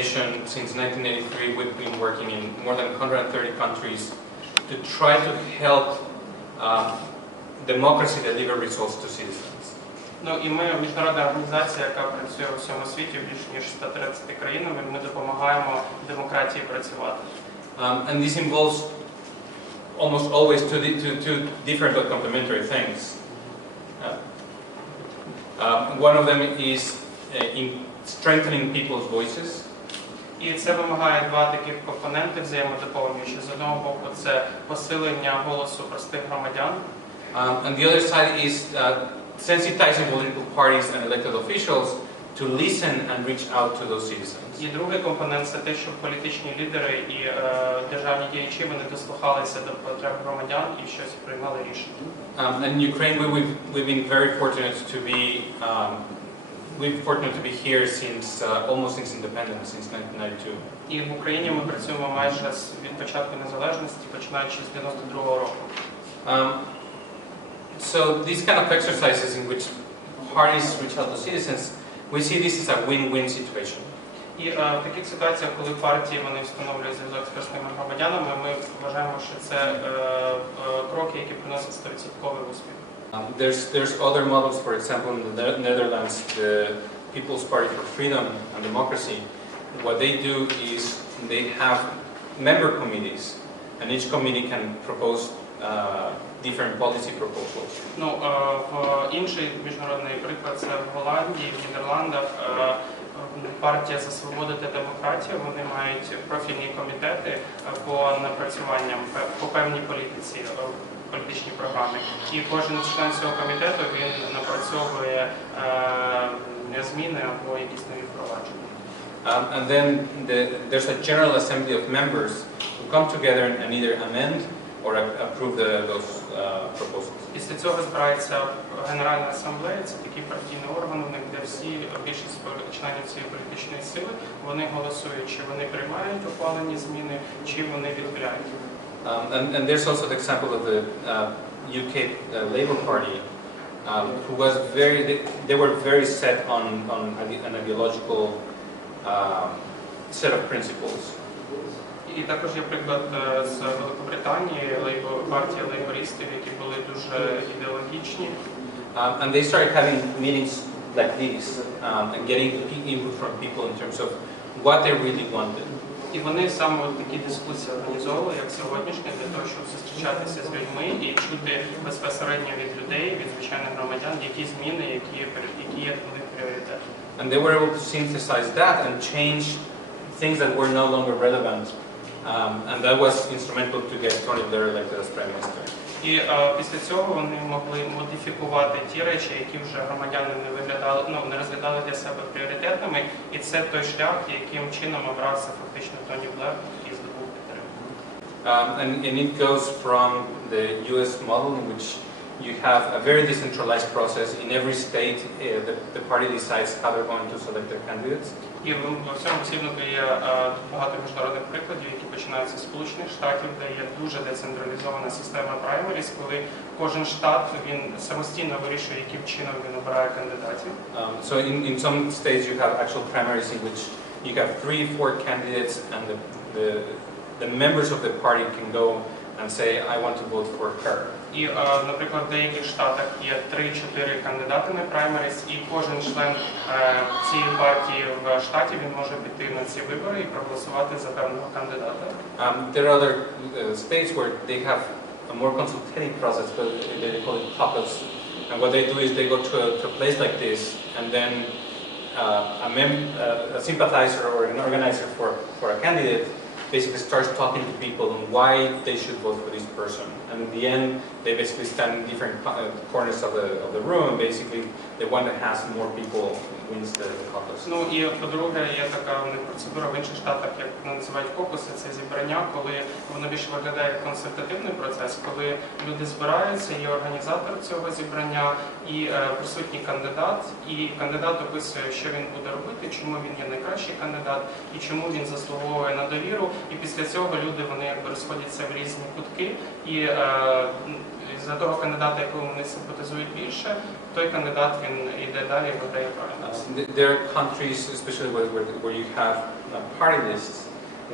organization, since 1983, we've been working in more than 130 countries to try to help democracy deliver results to citizens. Ну і ми міжнародна організація, яка працює у всьому світі, більш ніж 130 країнами, ми допомагаємо демократії працювати. And this involves almost always two different but complementary things. One of them is in strengthening people's voices. І це вимагає два таких компоненти взаємодоповнюючі. З одного боку, це посилення голосу простих громадян. And the other side is sensitizing political parties and elected officials to listen and reach out to those citizens. І другий компонент – це те, щоб політичні лідери і державні діячі вони дослухалися до потреб громадян і щось приймали рішення. And in Ukraine, we've been very fortunate to be here since almost since independence, since 1992. І в Україні ми працюємо майже від початку незалежності, починаючи з 92-го року. So these kind of exercises in which parties reach out to citizens, we see this as a win-win situation. І в таких ситуаціях, коли партії вони встановлюють зв'язок з простими громадянами, ми вважаємо, що це кроки, які приносять 100% успіх. There's other models, for example, in the Netherlands, the People's Party for Freedom and Democracy. What they do is they have member committees, and each committee can propose different policy proposals. Ну, інший міжнародний приклад це в Голландії, в Нідерландах. Партія за свободу та демократію, вони мають профільні комітети по напрацюванням, по певній політичній програмі. І кожен член цього комітету, він напрацьовує зміни або якісь нові впровадження. And then there's a general assembly of members who come together and either amend or approve those proposals. Після цього збирається Генеральна асамблея, це такий партійний орган, де більшість членів цієї політичної сили, вони голосують, чи вони приймають ухвалені зміни, чи вони відхиляють. And there's also the example of the UK Labour Party, who was they were very set on an ideological set of principles. І також є приклад з Великобританії, партія лейбористів, які були дуже ідеологічні. And they started having meetings like this and getting input from people in terms of what they really wanted. І вони саме такі дискусії організовували, як сьогоднішні, для того, щоб зустрічатися з людьми і чути безпосередньо від людей, від звичайних громадян, які зміни, які є в них пріоритети. And they were able to synthesize that and change things that were no longer relevant. And that was instrumental to get Tony Blair elected as Prime Minister. І після цього вони могли модифікувати ті речі, які вже громадяни не розглядали для себе пріоритетними, і це той шлях, яким чином обрався фактично Тоні Блер і здобув підтримку. And it goes from the US model in which you have a very decentralized process. In every state, the party decides how they're going to select their candidates. І в цьому досліднику є багато міжнародних прикладів, які починаються з Сполучених Штатів, де є дуже децентралізована система праймеріс, коли кожен штат він самостійно вирішує, яким чином він обирає кандидатів. So in some states you have actual primaries in which you have 3-4 candidates, and the members of the party can go and say, I want to vote for her. І, наприклад, в деяких штатах є 3-4 кандидати на праймеріс, і кожен член цієї партії в штаті він може піти на ці вибори і проголосувати за певного кандидата. There are other states where they have a more consultative process, but they call it caucus. And what they do is they go to a place like this, and then a sympathizer or an organizer for a candidate basically starts talking to people on why they should vote for this person. And in the end, they basically stand in different corners of the room, and basically the one that has more people wins the caucus. Ну і по-друге, є така процедура в інших штатах, як називають кокуси, це зібрання, коли воно більше виглядає як консультативний процес, коли люди збираються, є організатор цього зібрання і присутній кандидат, і кандидат описує, що він буде робити, чому він є найкращий кандидат і чому він заслуговує на довіру. І після цього люди вони якби розходяться в різні кутки і за того кандидата, якого вони симпатизують більше, той кандидат він йде далі і виграє парламент. There are countries, especially where you have party lists,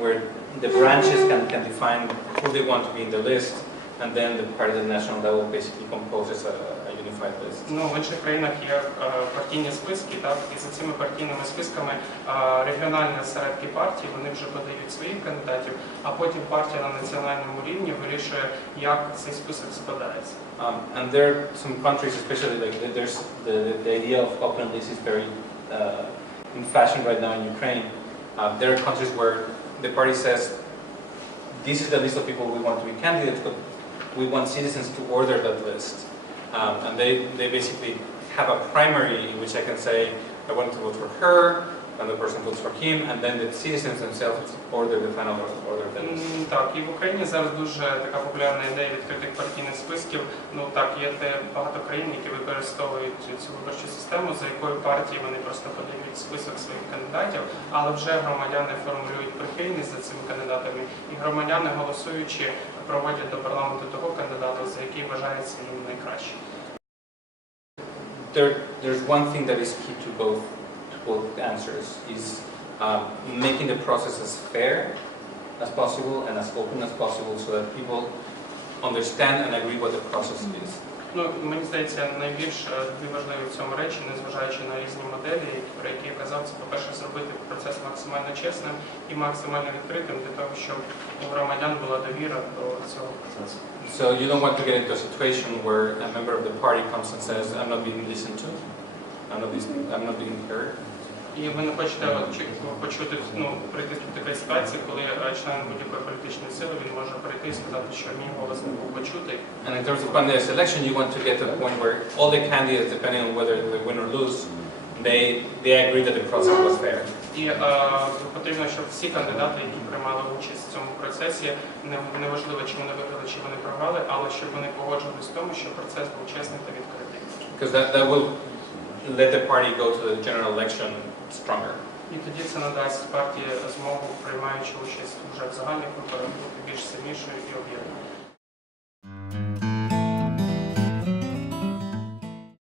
where the branches can define who they want to be in the list, and then the party at the national level basically composes a unified list. Ну, в інших країнах є партійні списки, так, і за цими партійними списками регіональні осередки партій, вони вже подають своїх кандидатів, а потім партія на національному рівні вирішує, як цей список складається. And there are some countries, especially like there's the idea of open list is very in fashion right now in Ukraine. There are countries where the party says, this is the list of people we want to be candidates, but we want citizens to order that list. And they basically have a primary in which I can say, I want to vote for her, and the person votes for him, and then the citizens themselves order the final order of the list. Так, і в Україні зараз дуже така популярна ідея відкритих партійних списків. Ну так, є багато країн, які використовують цю виборчу систему, за якою партії вони просто подають список своїх кандидатів, але вже громадяни формулюють прихильність за цими кандидатами, і громадяни, голосуючи, проводять до парламенту того кандидата, за який вважається їм найкращим. There's one thing that is key to both answers is making the process as fair as possible and as open as possible so that people understand and agree what the process is. Ну, мені здається, найбільш дві важливі в цьому речі, незважаючи на різні моделі, про які я казав, це, по-перше, зробити процес максимально чесним і максимально відкритим для того, щоб у громадян була довіра до цього процесу. So you don't want to get into a situation where a member of the party comes and says, I'm not being listened to, I'm not being heard. І ви не хочете почути, прийти до такої ситуації, коли член будь-якої політичної сили, він може прийти і сказати, що мій голос не був почутий. And in terms of candidate selection, you want to get to a point where all the candidates, depending on whether they win or lose, they agree that the process was fair. І потрібно, щоб всі кандидати, які приймали участь в цьому процесі, неважливо, чи вони виграли, чи вони програли, але щоб вони погоджувалися в тому, що процес був чесний та відкритий. Because that will let the party go to the general election stronger. І тоді це надасть партії змогу, приймаючи участь вже в загальних виборах, бути більш сильнішою і об'єднаною.